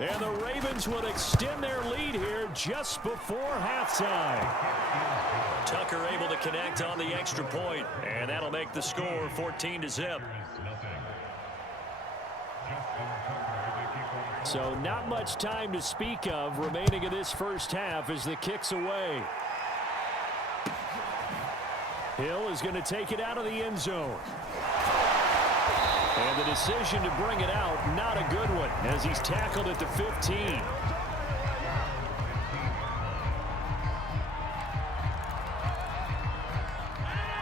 And the Ravens will extend their lead here just before halftime. Tucker able to connect on the extra point, and that'll make the score 14-0. So not much time to speak of remaining in this first half as the kick's away. Hill is going to take it out of the end zone. And the decision to bring it out, not a good one, as he's tackled at the 15.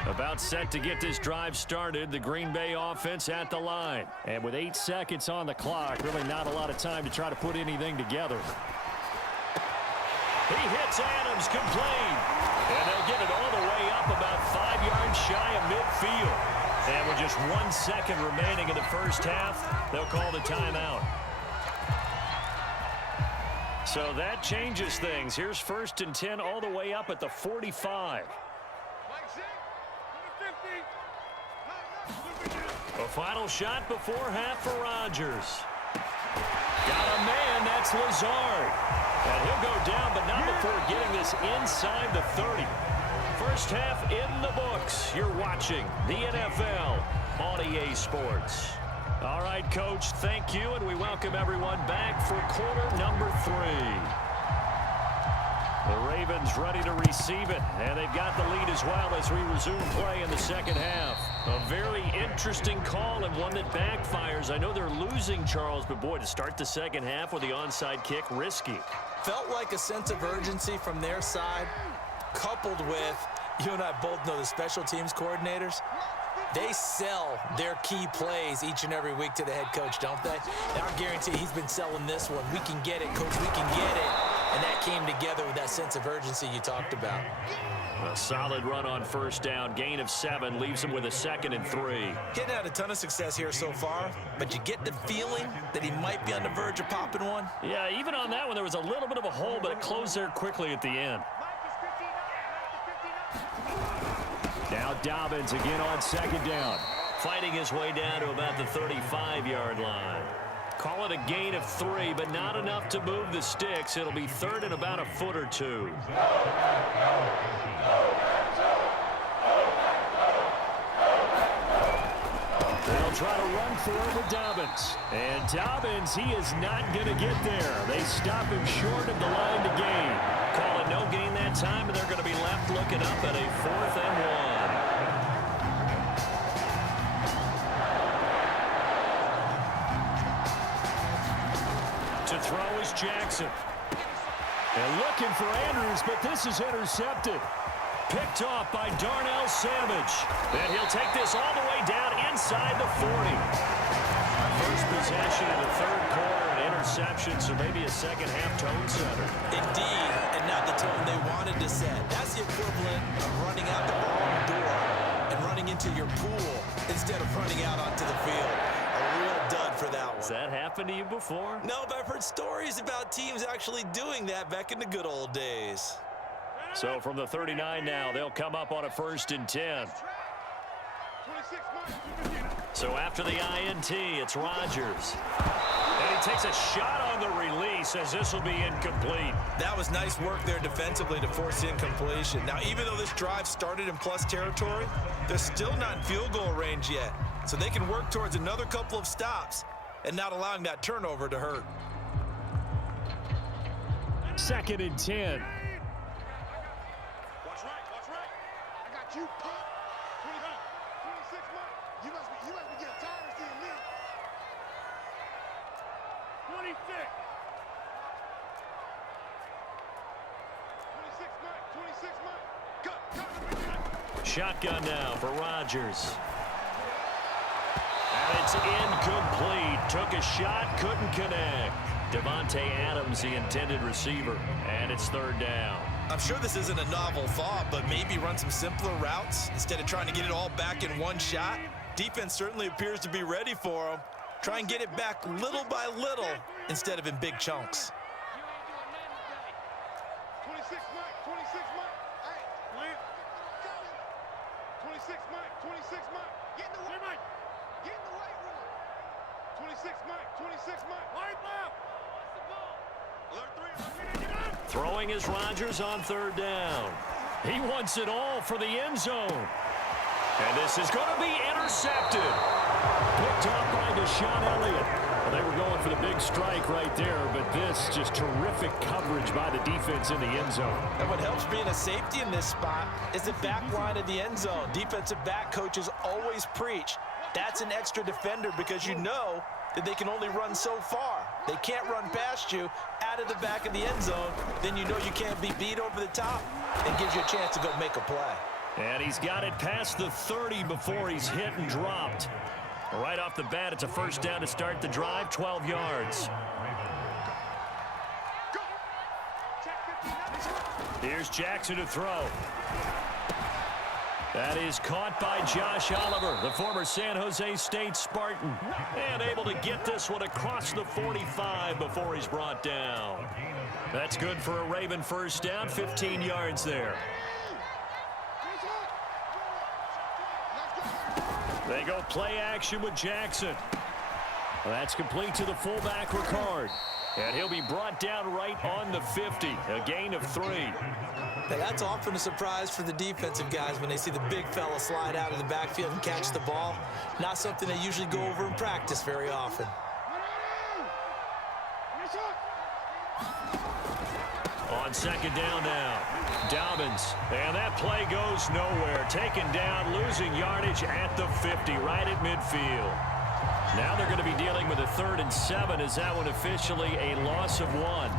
About set to get this drive started, the Green Bay offense at the line. And with 8 seconds on the clock, really not a lot of time to try to put anything together. He hits Adams, complete. And they'll get it all the way up about 5 yards shy of midfield. And with just 1 second remaining in the first half, they'll call the timeout. So that changes things. Here's 1st and 10 all the way up at the 45. A final shot before half for Rodgers. Got a man, that's Lazard. And he'll go down, but not before getting this inside the 30. First half in the books. You're watching the NFL on EA Sports. All right, Coach, thank you, and we welcome everyone back for quarter number 3. The Ravens ready to receive it, and they've got the lead as well as we resume play in the second half. A very interesting call and one that backfires. I know they're losing, Charles, but boy, to start the second half with the onside kick, risky. Felt like a sense of urgency from their side, coupled with, you and I both know the special teams coordinators, they sell their key plays each and every week to the head coach, don't they? And I guarantee he's been selling this one. We can get it, coach, we can get it. And that came together with that sense of urgency you talked about. A solid run on first down. Gain of 7 leaves him with a 2nd and 3. Getting had a ton of success here so far, but you get the feeling that he might be on the verge of popping one. Yeah, even on that one, there was a little bit of a hole, but it closed there quickly at the end. Now Dobbins again on 2nd down. Fighting his way down to about the 35-yard line. Call it a gain of 3, but not enough to move the sticks. It'll be 3rd and about a foot or 2. They'll try to run for it with Dobbins. And Dobbins, he is not going to get there. They stop him short of the line to gain. Call it no gain that time, and they're going to be left looking up at a 4th and 1. To throw is Jackson. And looking for Andrews, but this is intercepted. Picked off by Darnell Savage. And he'll take this all the way down inside the 40. First possession of the 3rd quarter, an interception, so maybe a second half tone setter. Indeed, and not the tone they wanted to set. That's the equivalent of running out the wrong door and running into your pool instead of running out onto the field. A real dud for that one. Has that happened to you before? No, but I've heard stories about teams actually doing that back in the good old days. So from the 39 now, they'll come up on a 1st and 10. So after the INT, it's Rodgers. And he takes a shot on the release as this will be incomplete. That was nice work there defensively to force incompletion. Now, even though this drive started in plus territory, they're still not in field goal range yet. So they can work towards another couple of stops and not allowing that turnover to hurt. 2nd and 10. Watch right. I got you. 26 months. You must be getting tired of seeing me. 26. 26 months. Cut. Shotgun now for Rodgers. And it's incomplete. Took a shot, couldn't connect. Devontae Adams, the intended receiver. And it's 3rd down. I'm sure this isn't a novel thought, but maybe run some simpler routes instead of trying to get it all back in one shot. Defense certainly appears to be ready for them. Try and get it back little by little instead of in big chunks. 26 months. 26 months. Hey, Lynn. 26 months. 26 months. Get in the weight room. 26 months. 26 months. Light left. Throwing is Rodgers on third down. He wants it all for the end zone. And this is going to be intercepted. Picked up by Deshaun Elliott. Well, they were going for the big strike right there, but this just terrific coverage by the defense in the end zone. And what helps being a safety in this spot is the back line of the end zone. Defensive back coaches always preach. That's an extra defender because you know that they can only run so far. They can't run past you out of the back of the end zone. Then you know you can't be beat over the top and gives you a chance to go make a play. And he's got it past the 30 before he's hit and dropped. Right off the bat, it's a first down to start the drive, 12 yards. Here's Jackson to throw. That is caught by Josh Oliver, the former San Jose State Spartan. And able to get this one across the 45 before he's brought down. That's good for a Raven first down, 15 yards there. They go play action with Jackson. That's complete to the fullback, Ricard. And he'll be brought down right on the 50, a gain of 3. Now, that's often a surprise for the defensive guys when they see the big fella slide out of the backfield and catch the ball. Not something they usually go over in practice very often. On second down now, Dobbins. And that play goes nowhere. Taken down, losing yardage at the 50, right at midfield. Now they're going to be dealing with a 3rd and 7. Is that one officially a loss of 1?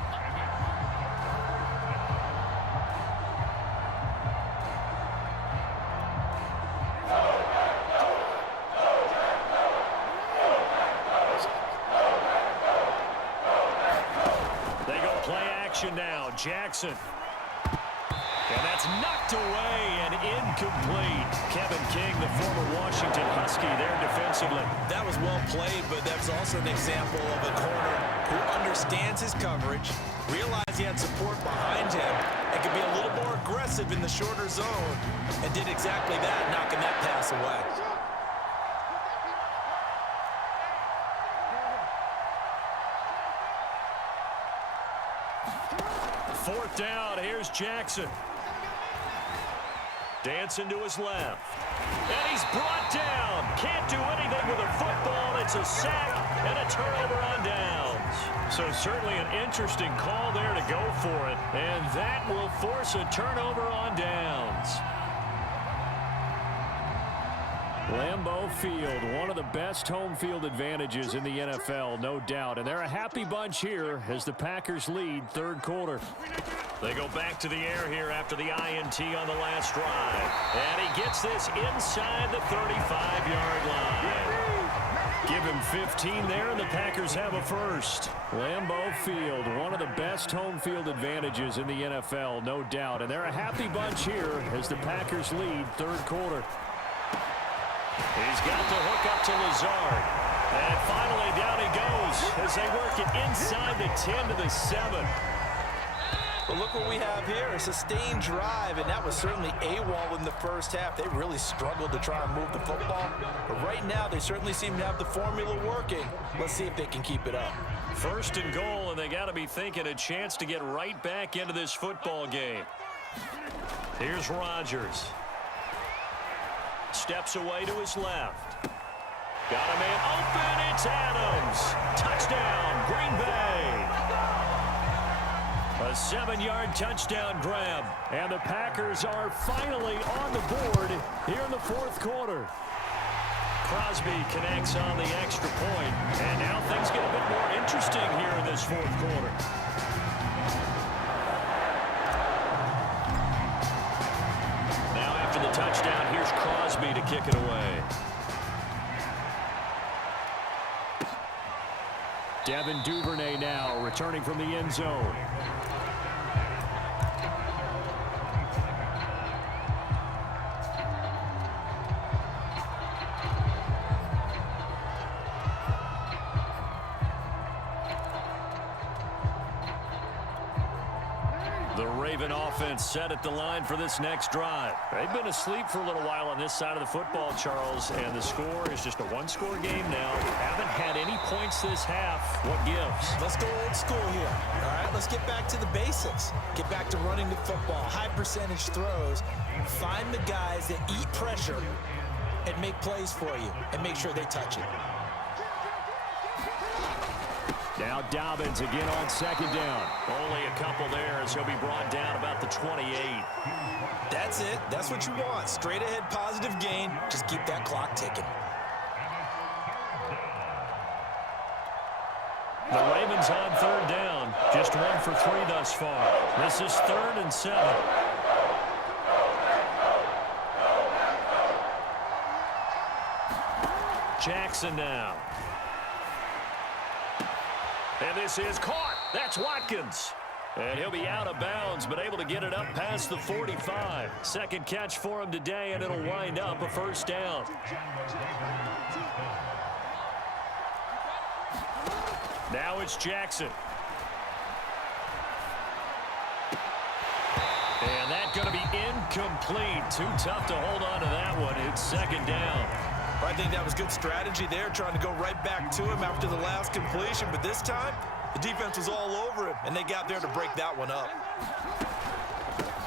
Now, Jackson. And that's knocked away and incomplete. Kevin King, the former Washington Husky, there defensively. That was well played, but that's also an example of a corner who understands his coverage, realized he had support behind him, and could be a little more aggressive in the shorter zone, and did exactly that, knocking that pass away. Fourth down, here's Jackson. Dancing to his left. And he's brought down. Can't do anything with a football. It's a sack and a turnover on downs. So certainly an interesting call there to go for it. And that will force a turnover on downs. Lambeau Field, one of the best home field advantages in the NFL, no doubt. And they're a happy bunch here as the Packers lead third quarter. They go back to the air here after the INT on the last drive. And he gets this inside the 35-yard line. Give him 15 there, and the Packers have a first. Lambeau Field, one of the best home field advantages in the NFL, no doubt. And they're a happy bunch here as the Packers lead third quarter. He's got the hook up to Lazard. And finally down he goes as they work it inside the 10 to the 7. But look what we have here, a sustained drive, and that was certainly AWOL in the first half. They really struggled to try and move the football. But right now, they certainly seem to have the formula working. Let's see if they can keep it up. First and goal, and they got to be thinking a chance to get right back into this football game. Here's Rodgers. Steps away to his left. Got a man open. It's Adams. Touchdown, Green Bay. A 7-yard touchdown grab. And the Packers are finally on the board here in the fourth quarter. Crosby connects on the extra point. And now things get a bit more interesting here in this fourth quarter. Now after the touchdown, here's Crosby to kick it away. Devin Duvernay now returning from the end zone. The Raven offense set at the line for this next drive. They've been asleep for a little while on this side of the football, Charles, and the score is just a one-score game now. Haven't had any points this half. What gives? Let's go old school here. All right, let's get back to the basics. Get back to running the football, high percentage throws. Find the guys that eat pressure and make plays for you and make sure they touch it. Now Dobbins again on second down. Only a couple there as he'll be brought down about the 28. That's it. That's what you want. Straight ahead positive gain. Just keep that clock ticking. The Ravens on third down. Just 1 for 3 thus far. This is 3rd and 7. Jackson now. And this is caught. That's Watkins. And he'll be out of bounds, but able to get it up past the 45. Second catch for him today, and it'll wind up a first down. Now it's Jackson. And that's going to be incomplete. Too tough to hold on to that one. It's second down. I think that was good strategy there, trying to go right back to him after the last completion. But this time, the defense was all over him, and they got there to break that one up.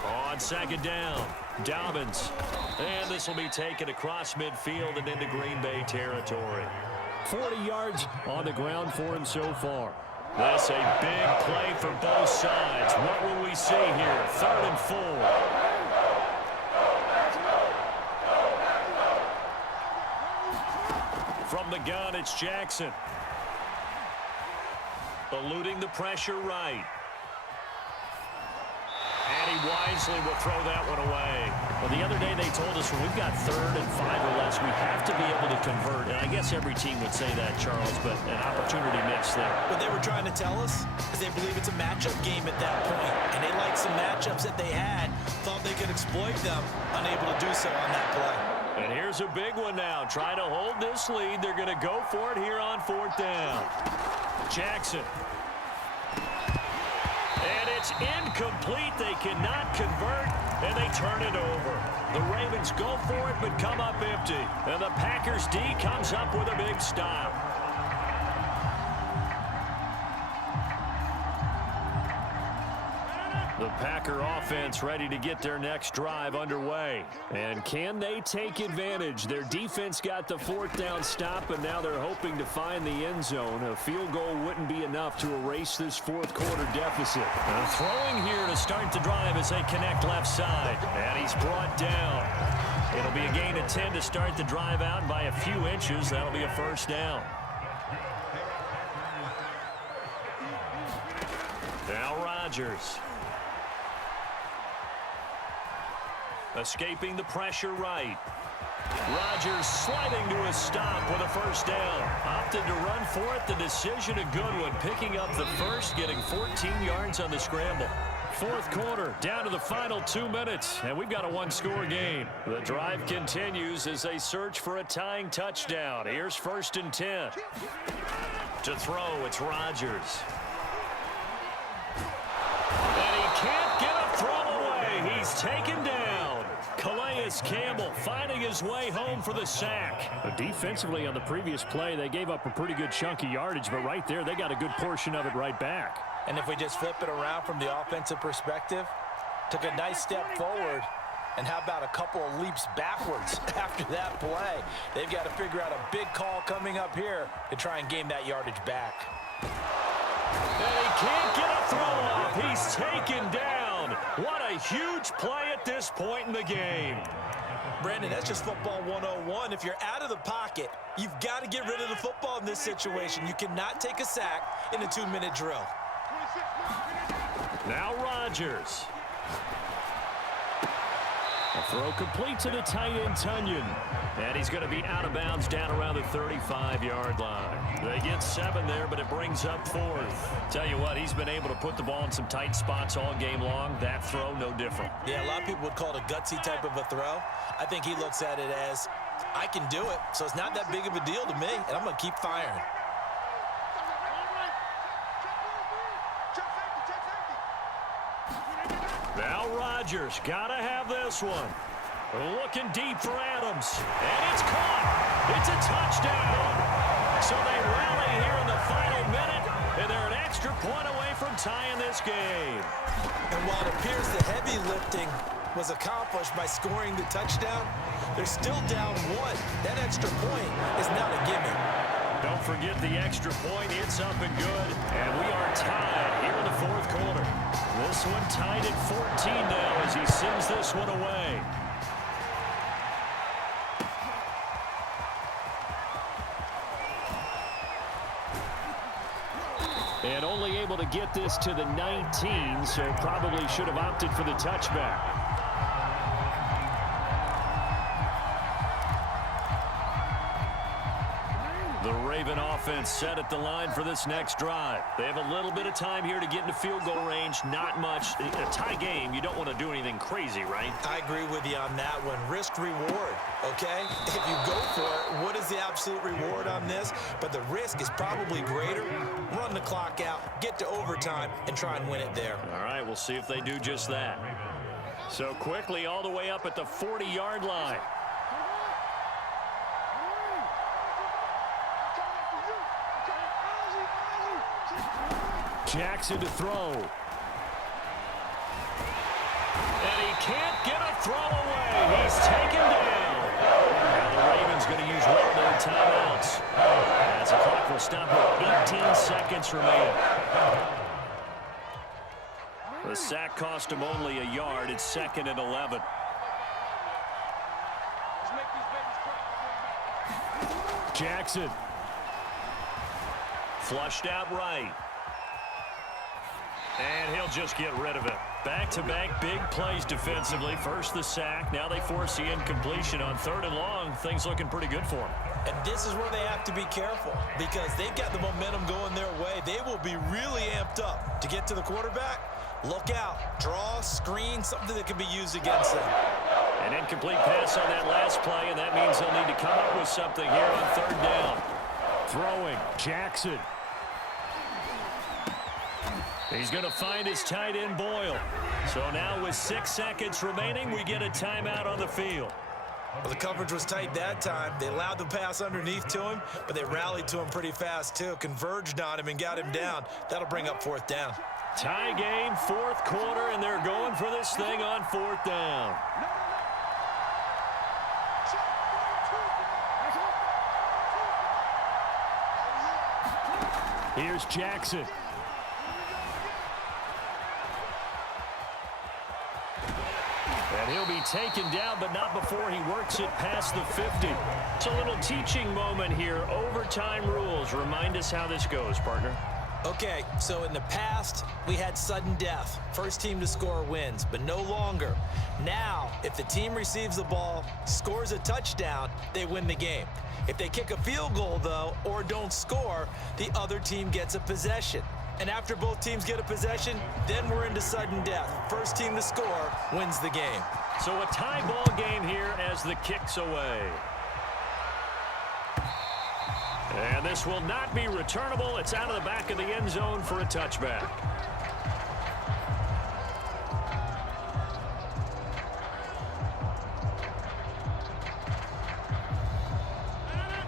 On second down, Dobbins. And this will be taken across midfield and into Green Bay territory. 40 yards on the ground for him so far. This a big play for both sides. What will we see here? 3rd and 4. From the gun, it's Jackson. Eluding the pressure right. And he wisely will throw that one away. Well, the other day they told us when we've got 3rd and 5 or less, we have to be able to convert. And I guess every team would say that, Charles, but an opportunity missed there. What they were trying to tell us is they believe it's a matchup game at that point. And they liked some matchups that they had, thought they could exploit them, unable to do so on that play. And here's a big one now. Trying to hold this lead. They're going to go for it here on 4th down. Jackson. And it's incomplete. They cannot convert, and they turn it over. The Ravens go for it, but come up empty. And the Packers D comes up with a big stop. The Packer offense ready to get their next drive underway. And can they take advantage? Their defense got the 4th down stop, and now they're hoping to find the end zone. A field goal wouldn't be enough to erase this 4th quarter deficit. Throwing here to start the drive as they connect left side. And he's brought down. It'll be a gain of 10 to start the drive out by a few inches. That'll be a first down. Now Rodgers. Escaping the pressure right. Rodgers sliding to a stop with a first down. Opted to run for it. The decision a good one. Picking up the first, getting 14 yards on the scramble. 4th quarter, down to the final 2 minutes, and we've got a one-score game. The drive continues as they search for a tying touchdown. Here's 1st and 10. To throw, it's Rodgers. And he can't get a throw away. He's taken down. Calais Campbell finding his way home for the sack. Defensively on the previous play, they gave up a pretty good chunk of yardage, but right there, they got a good portion of it right back. And if we just flip it around from the offensive perspective, took a nice step forward, and how about a couple of leaps backwards after that play? They've got to figure out a big call coming up here to try and gain that yardage back. And he can't get a throw off. He's taken down. What a huge play at this point in the game. Brandon, that's just football 101. If you're out of the pocket, you've got to get rid of the football in this situation. You cannot take a sack in a 2-minute drill. Now Rodgers. A throw complete to the tight end, Tunyon. And he's going to be out of bounds down around the 35-yard line. They get 7 there, but it brings up 4th. Tell you what, he's been able to put the ball in some tight spots all game long. That throw, no different. Yeah, a lot of people would call it a gutsy type of a throw. I think he looks at it as, I can do it, so it's not that big of a deal to me, and I'm going to keep firing. Now Rodgers got to have this one. Looking deep for Adams. And it's caught. It's a touchdown. So they rally here in the final minute, and they're an extra point away from tying this game. And while it appears the heavy lifting was accomplished by scoring the touchdown, they're still down one. That extra point is not a gimme. Don't forget the extra point. It's up and good. And we are tied here in the fourth quarter. This one tied at 14 now as he sends this one away. And only able to get this to the 19, so probably should have opted for the touchback. The Raven offense set at the line for this next drive. They have a little bit of time here to get into field goal range. Not much. A tie game, you don't want to do anything crazy, right? I agree with you on that one. Risk reward, okay? If you go for it, what is the absolute reward on this? But the risk is probably greater. Run the clock out, get to overtime, and try and win it there. All right, we'll see if they do just that. So quickly all the way up at the 40-yard line. Jackson to throw. And he can't get a throw away. He's taken down. Now the Ravens going to use one of their timeouts. As the clock will stop with 18 seconds remaining. The sack cost him only a yard. It's 2nd and 11. Jackson. Flushed out right. And he'll just get rid of it. Back-to-back big plays defensively. First the sack. Now they force the incompletion on 3rd and long. Things looking pretty good for them. And this is where they have to be careful because they've got the momentum going their way. They will be really amped up to get to the quarterback. Look out. Draw, screen, something that can be used against them. An incomplete pass on that last play, and that means they'll need to come up with something here on 3rd down. Throwing, Jackson. He's going to find his tight end, Boyle. So now with 6 seconds remaining, we get a timeout on the field. Well, the coverage was tight that time. They allowed the pass underneath to him, but they rallied to him pretty fast, too. Converged on him and got him down. That'll bring up 4th down. Tie game, 4th quarter, and they're going for this thing on 4th down. Here's Jackson. And he'll be taken down, but not before he works it past the 50. It's a little teaching moment here. Overtime rules. Remind us how this goes, partner. Okay, so in the past, we had sudden death. First team to score wins, but no longer. Now, if the team receives the ball, scores a touchdown, they win the game. If they kick a field goal, though, or don't score, the other team gets a possession. And after both teams get a possession, then we're into sudden death. First team to score wins the game. So a tie ball game here as the kick's away. And this will not be returnable. It's out of the back of the end zone for a touchback.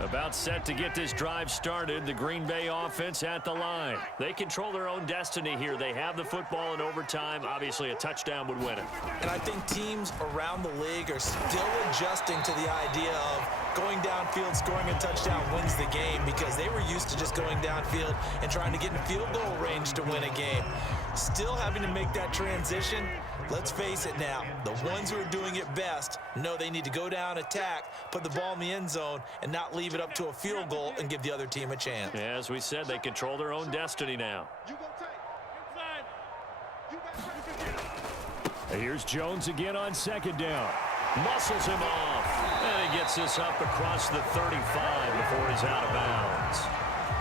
About set to get this drive started. The Green Bay offense at the line. They control their own destiny here. They have the football in overtime. Obviously, a touchdown would win it. And I think teams around the league are still adjusting to the idea of going downfield, scoring a touchdown wins the game because they were used to just going downfield and trying to get in field goal range to win a game. Still having to make that transition. Let's face it now, the ones who are doing it best know they need to go down, attack, put the ball in the end zone, and not leave it up to a field goal and give the other team a chance. Yeah, as we said, they control their own destiny now. Here's Jones again on 2nd down. Muscles him off. And he gets this up across the 35 before he's out of bounds.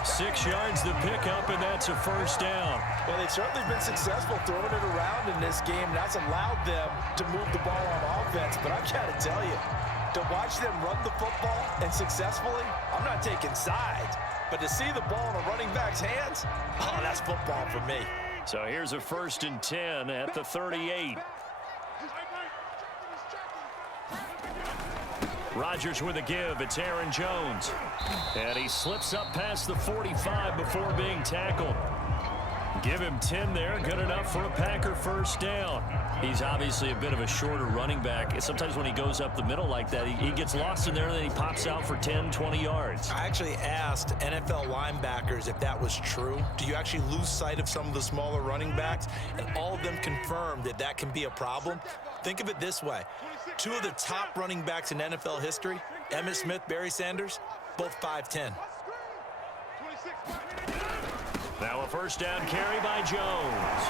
6 yards the pickup, and that's a first down. Well, they've certainly been successful throwing it around in this game. That's allowed them to move the ball on offense. But I've got to tell you, to watch them run the football and successfully, I'm not taking sides. But to see the ball in a running back's hands, oh, that's football for me. So here's a 1st and 10 at the 38. Rodgers with a give. It's Aaron Jones. And he slips up past the 45 before being tackled. Give him 10 there. Good enough for a Packer first down. He's obviously a bit of a shorter running back. Sometimes when he goes up the middle like that, he gets lost in there, and then he pops out for 10, 20 yards. I actually asked NFL linebackers if that was true. Do you actually lose sight of some of the smaller running backs? And all of them confirmed that that can be a problem. Think of it this way. Two of the top running backs in NFL history, Emmitt Smith, Barry Sanders, both 5'10". Now a first down carry by Jones.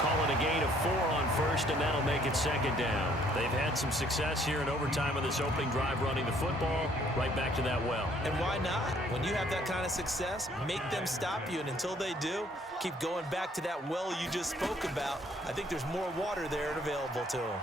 Call it a gain of 4 on first, and that'll make it second down. They've had some success here in overtime on this opening drive running the football. Right back to that well. And why not? When you have that kind of success, make them stop you. And until they do, keep going back to that well you just spoke about. I think there's more water there available to them.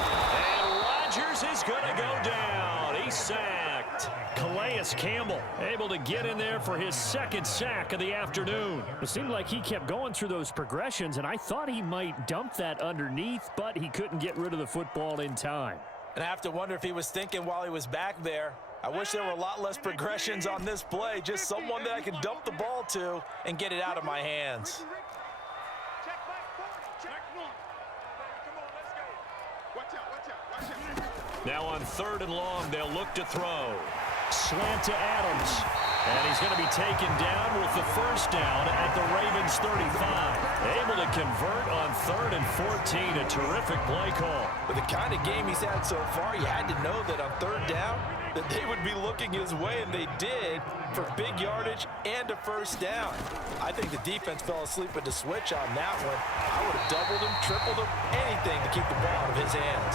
And Rodgers is going to go down. He's sacked. Calais Campbell able to get in there for his second sack of the afternoon. It seemed like he kept going through those progressions, and I thought he might dump that underneath, but he couldn't get rid of the football in time. And I have to wonder if he was thinking while he was back there, I wish there were a lot less progressions on this play, just someone that I could dump the ball to and get it out of my hands. Now on 3rd and long, they'll look to throw. Slant to Adams. And he's going to be taken down with the first down at the Ravens 35. Able to convert on 3rd and 14. A terrific play call. With the kind of game he's had so far, you had to know that on 3rd down, that they would be looking his way, and they did, for big yardage and a first down. I think the defense fell asleep with the switch on that one. I would have doubled him, tripled him, anything to keep the ball out of his hands.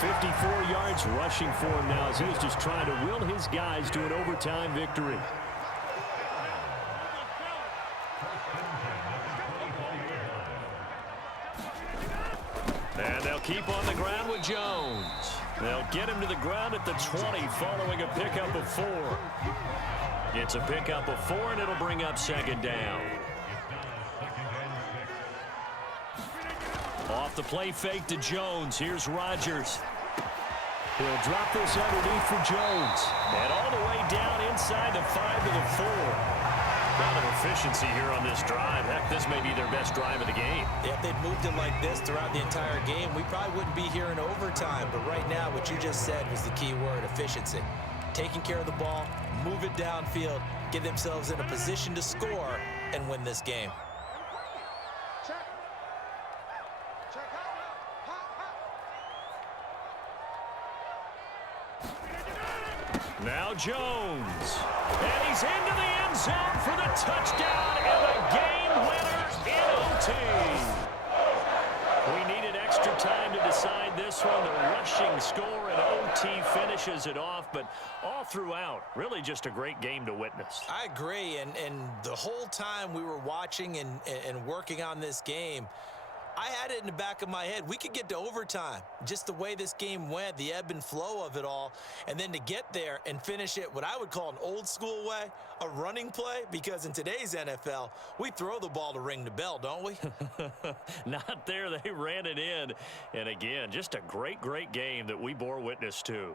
54 yards rushing for him now as he is just trying to will his guys to an overtime victory. And they'll keep on the ground with Jones. They'll get him to the ground at the 20 following a pickup of 4. It's a pickup of 4, and it'll bring up second down. Off the play fake to Jones. Here's Rodgers. He'll drop this underneath for Jones. And all the way down inside the 5 to the 4. A lot of efficiency here on this drive. Heck, this may be their best drive of the game. Yeah, if they'd moved it like this throughout the entire game, we probably wouldn't be here in overtime. But right now, what you just said was the key word, efficiency. Taking care of the ball, move it downfield, get themselves in a position to score, and win this game. Now Jones. And he's into the end zone for the touchdown and the game winner in OT. We needed extra time to decide this one. The rushing score in OT finishes it off, but all throughout, really just a great game to witness. I agree, and the whole time we were watching and working on this game, I had it in the back of my head. We could get to overtime. Just the way this game went, the ebb and flow of it all. And then to get there and finish it what I would call an old school way, a running play, because in today's NFL, we throw the ball to ring the bell, don't we? Not there. They ran it in. And again, just a great, great game that we bore witness to.